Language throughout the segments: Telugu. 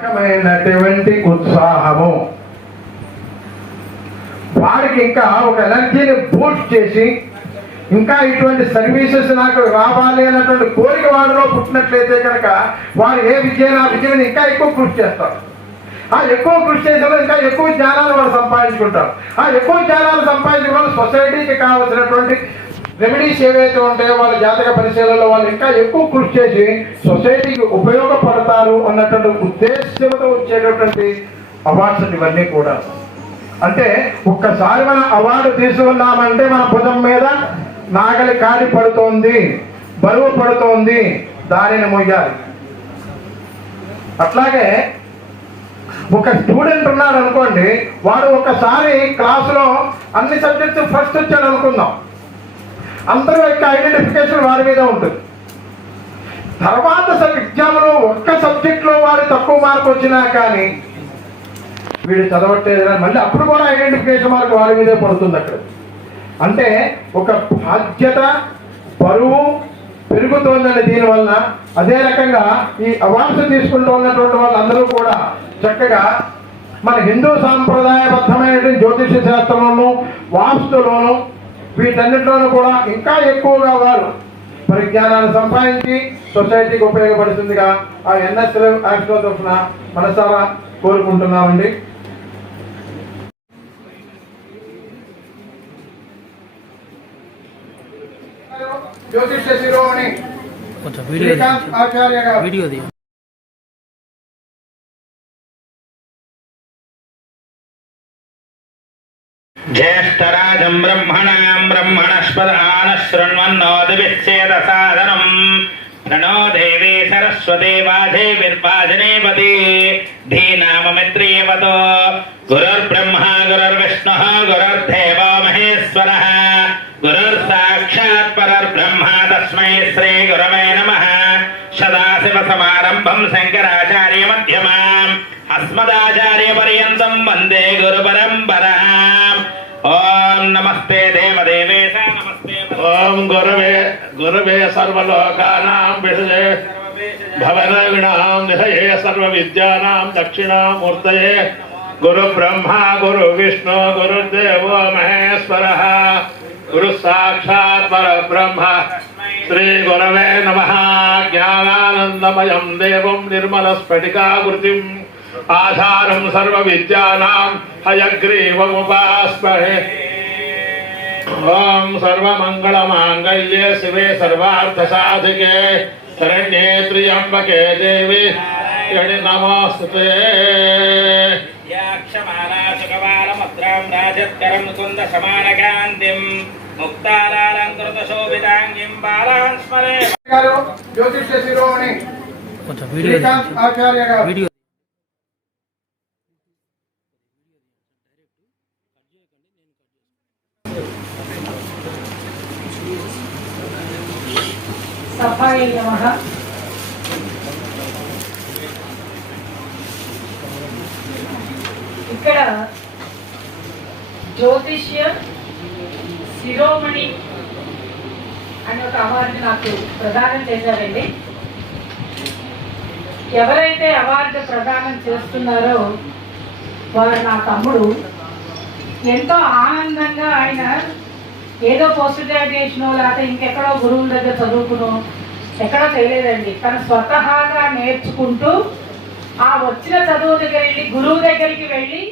రకమైనటువంటి ఉత్సాహము వారికి ఇంకా ఒక ఎనర్జీని బూస్ట్ చేసి ఇంకా ఇటువంటి సర్వీసెస్ నాకు రావాలి అన్నటువంటి కోరిక వారిలో పుట్టినట్లయితే కనుక వారు ఏ విజయాన్ని ఆ విజయాన్ని ఇంకా ఎక్కువ కృషి చేస్తారు. ఆ ఎక్కువ కృషి చేసిన ఇంకా ఎక్కువ జ్ఞానాలు వాళ్ళు సంపాదించుకుంటారు. ఆ ఎక్కువ జ్ఞానాలు సంపాదించుకోవడం సొసైటీకి కావాల్సినటువంటి రెమెడీస్ ఏవైతే ఉంటాయో వాళ్ళ జాతక పరిశీలనలో వాళ్ళు ఇంకా ఎక్కువ కృషి చేసి సొసైటీకి ఉపయోగపడతారు అన్నటువంటి ఉద్దేశంతో వచ్చేటటువంటి అవార్డ్స్ ఇవన్నీ కూడా. అంటే ఒక్కసారి మనం అవార్డు తీసుకున్నామంటే మన భుజం మీద నాగలి కాడి పడుతోంది, బరువు పడుతోంది, దానిని మొయ్యాలి. అట్లాగే ఒక స్టూడెంట్ ఉన్నాడు అనుకోండి, వాడు ఒకసారి క్లాసులో అన్ని సబ్జెక్ట్స్ ఫస్ట్ వచ్చాడు అనుకుందాం, అందరూ యొక్క ఐడెంటిఫికేషన్ వారి మీద ఉంటుంది. తర్వాత ఎగ్జామ్లో ఒక్క సబ్జెక్ట్లో వాడు తక్కువ మార్కు వచ్చినా కానీ వీడు చదవట్లేదు మళ్ళీ అప్పుడు కూడా ఐడెంటిఫికేషన్ మార్క్ వారి మీదే పడుతుంది అక్కడ. అంటే ఒక బాధ్యత బరువు పెరుగుతోందని దీనివల్ల. అదే రకంగా ఈ అవార్డ్స్ తీసుకుంటూ ఉన్నటువంటి వాళ్ళందరూ కూడా చక్కగా మన హిందూ సాంప్రదాయబద్ధమైన జ్యోతిష శాస్త్రంలోను వాస్తులోను వీటన్నిటిలోనూ కూడా ఇంకా ఎక్కువగా వారు పరిజ్ఞానాన్ని సంపాదించి సొసైటీకి ఉపయోగపడుతుందిగా ఆ ఎన్ఎస్ఎల్ యాక్ట్ తరఫున మనసారా కోరుకుంటున్నామండి. జ్యోతిష శిరోమణి ఆచార్య గారు ज्येष्ठराजं ब्रह्मणां ब्रह्मणस्पदान शृण्वन्नोदिविच्छेदसादनं प्रणो देवी सरस्वती वाजेर्वाजनेपति धीनाममित्रियवतो गुरुर्ब्रह्मा गुरुर्विष्णुः गुरुर्देवो महेश्वरः गुरुर्साक्षात् परब्रह्म तस्मै श्री गुरवे नमः। सदाशिवसमारम्भं शङ्कराचार्यमध्यमाम् अस्मदाचार्यपर्यन्तं वन्दे गुरुपरम्पराम्। ओम नमस्ते देवदेवेश नमस्ते ओम गुरवे सर्वलोकानां विषये भवनविनां निधये सर्वविद्यानां दक्षिणामूर्तये गुरु ब्रह्मा गुरु विष्णु गुरुदेवो महेश्वरः गुरु साक्षात् परब्रह्म श्री गुरवे नमः। ज्ञानानन्दमयं देवं निर्मलस्फटिकाकृतिम् आधारं सर्वविद्यानां हयग्रीवमुपास्महे। ओम सर्वमंगलमांगल्ये शिवे सर्वार्थसाधिके शरण्ये त्र्यंबके देवी नमोस्तुते। याक्षमालाशुकवालमुद्रां राजत्करं कुन्दशमानकान्तिं मुक्तालालङ्कृतशोभिताङ्गीं बालां स्मरे। ज्योतिष शिरोमणि आचार्य गाరు సఫాయి నమః. ఇక్కడ జ్యోతిష్య శిరోమణి అనే ఒక అవార్డు నాకు ప్రదానం చేశారండి. ఎవరైతే అవార్డు ప్రదానం చేస్తున్నారో వారు నా తమ్ముడు. ఎంతో ఆనందంగా ఆయన ఏదో పోస్ట్ గ్రాడ్యుయేషనో లేకపోతే ఇంకెక్కడో గురువుల దగ్గర చదువుకునో ఎక్కడో తెలియదండి, తను స్వతహాగా నేర్చుకుంటూ ఆ వచ్చిన చదువు దగ్గర వెళ్ళి గురువు దగ్గరికి వెళ్ళి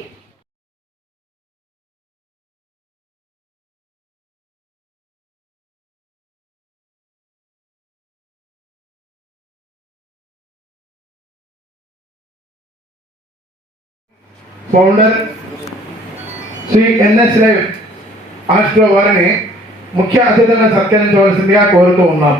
founder Shri NS Live Astro వారిని ముఖ్య అతిథులను సత్కరించవలసిందిగా కోరుతూ ఉన్నాం.